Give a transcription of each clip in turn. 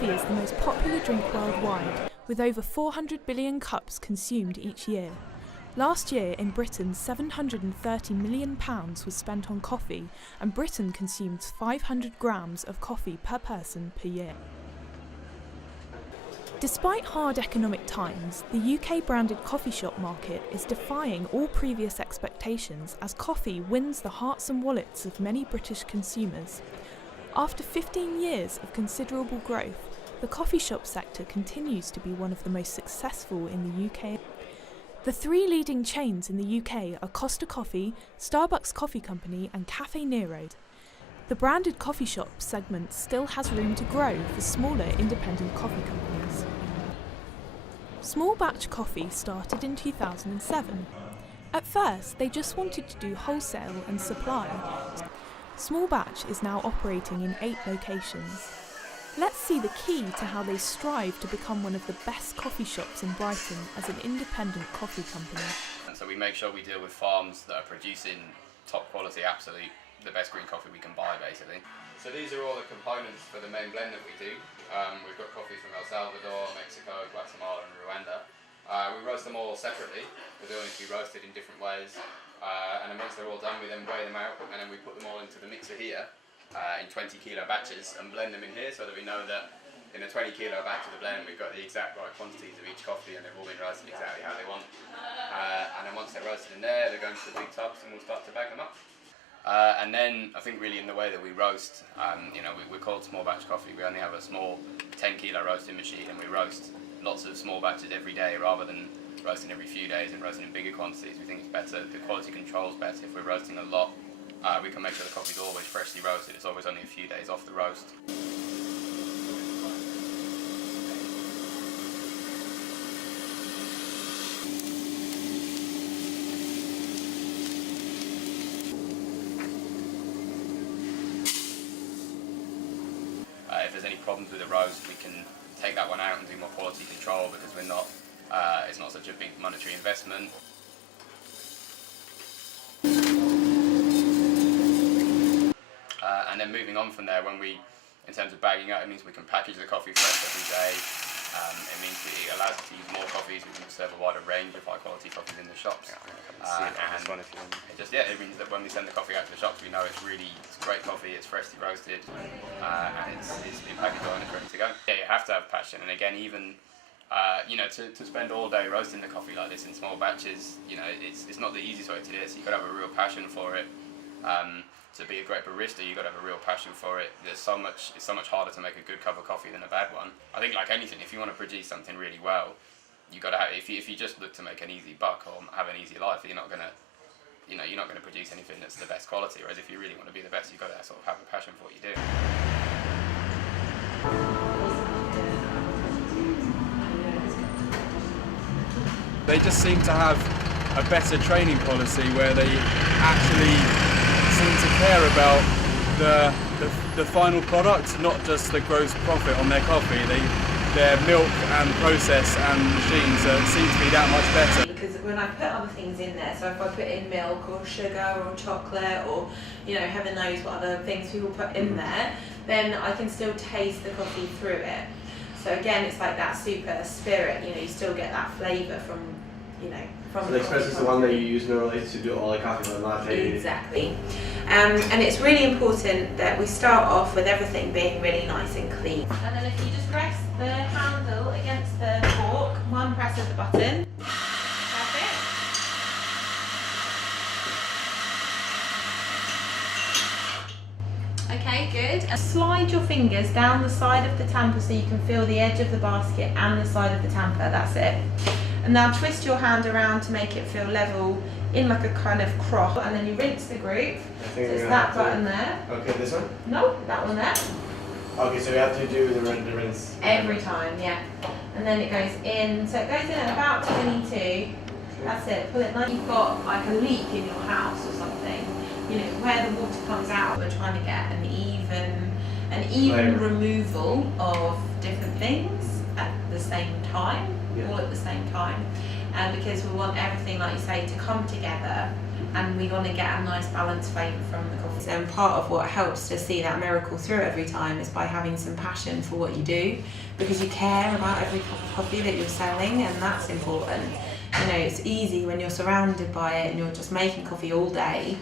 Coffee is the most popular drink worldwide, with over 400 billion cups consumed each year. Last year in Britain, £730 million was spent on coffee, and Britain consumed 500 grams of coffee per person per year. Despite hard economic times, the UK-branded coffee shop market is defying all previous expectations as coffee wins the hearts and wallets of many British consumers. After 15 years of considerable growth, the coffee shop sector continues to be one of the most successful in the UK. The three leading chains in the UK are Costa Coffee, Starbucks Coffee Company and Caffè Nero. The branded coffee shop segment still has room to grow for smaller independent coffee companies. Small Batch Coffee started in 2007. At first, they just wanted to do wholesale and supply. Small Batch is now operating in 8 locations. Let's see the key to how they strive to become one of the best coffee shops in Brighton as an independent coffee company. And so we make sure we deal with farms that are producing top quality, absolute, the best green coffee we can buy basically. So these are all the components for the main blend that we do. We've got coffee from El Salvador, Mexico, Guatemala and Rwanda. We roast them all separately, but they all need to be roasted in different ways. And then once they're all done, we then weigh them out and then we put them all into the mixer here in 20 kilo batches and blend them in here so that we know that in a 20 kilo batch of the blend we've got the exact right quantities of each coffee and they've all been roasted exactly how they want. And then once they're roasted in there, they're going to the big tubs and we'll start to bag them up. And then I think really in the way that we roast, we're called Small Batch Coffee. We only have a small 10 kilo roasting machine and we roast lots of small batches every day rather than roasting every few days and roasting in bigger quantities. We think it's better, the quality control's better if we're roasting a lot. We can make sure the coffee's always freshly roasted, it's always only a few days off the roast. If there's any problems with the roast, we can take that one out and do more quality control because we're not, it's not such a big monetary investment. And then moving on from there, in terms of bagging out, it means we can package the coffee fresh every day. It means it allows us to use more coffees. We can serve a wider range of high quality coffees in the shops. It means that when we send the coffee out to the shops, we know it's great coffee, it's freshly roasted, and it's been packaged well and it's ready to go. Yeah, you have to have passion, and again, even to spend all day roasting the coffee like this in small batches, it's not the easiest way to do it. So you've got to have a real passion for it. To be a great barista, you've got to have a real passion for it. It's so much harder to make a good cup of coffee than a bad one. I think like anything, if you want to produce something really well, you've got to have, if you just look to make an easy buck or have an easy life, you're not gonna produce anything that's the best quality. Whereas if you really want to be the best, you've got to sort of have a passion for what you do. They just seem to have a better training policy where they actually seem to care about the final product, not just the gross profit on their coffee. Their milk and process and machines seem to be that much better. Because when I put other things in there, so if I put in milk or sugar or chocolate or heaven knows what other things people put in there, then I can still taste the coffee through it. So again, it's like that super spirit. You still get that flavour from from so the espresso is the one that you use normally to do all the coffee, like latte. Exactly. And it's really important that we start off with everything being really nice and clean. And then if you just rest the handle against the fork, one press of the button. Perfect. Okay, good. And slide your fingers down the side of the tamper so you can feel the edge of the basket and the side of the tamper. That's it. And now twist your hand around to make it feel level in like a kind of cross, and then you rinse the group. So it's that button there. Okay, this one? No, that one there. Okay, so we have to do the rinse. Every time, yeah. And then it goes in, so it goes in at about 22. That's it, pull it nice. You've got like a leak in your house or something, where the water comes out. We're trying to get an even removal of different things at the same time. All at the same time. because we want everything, like you say, to come together, and we want to get a nice balanced flavour from the coffee. And part of what helps to see that miracle through every time is by having some passion for what you do, because you care about every cup of coffee that you're selling, and that's important. You know, it's easy when you're surrounded by it and you're just making coffee all day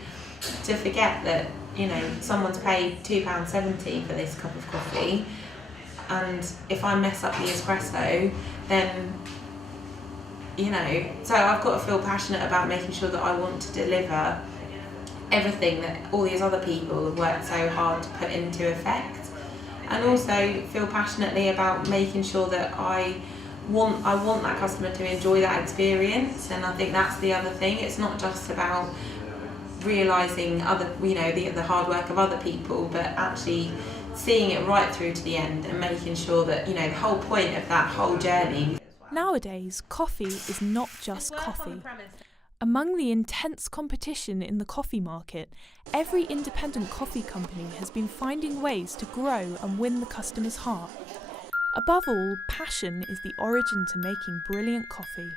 to forget that, you know, someone's paid £2.70 for this cup of coffee, and if I mess up the espresso, then, you know, so I've got to feel passionate about making sure that I want to deliver everything that all these other people have worked so hard to put into effect, and also feel passionately about making sure that I want that customer to enjoy that experience. And I think that's the other thing. It's not just about realising other, you know, the hard work of other people, but actually seeing it right through to the end and making sure that, you know, the whole point of that whole journey. Nowadays, coffee is not just coffee. Among the intense competition in the coffee market, every independent coffee company has been finding ways to grow and win the customer's heart. Above all, passion is the origin to making brilliant coffee.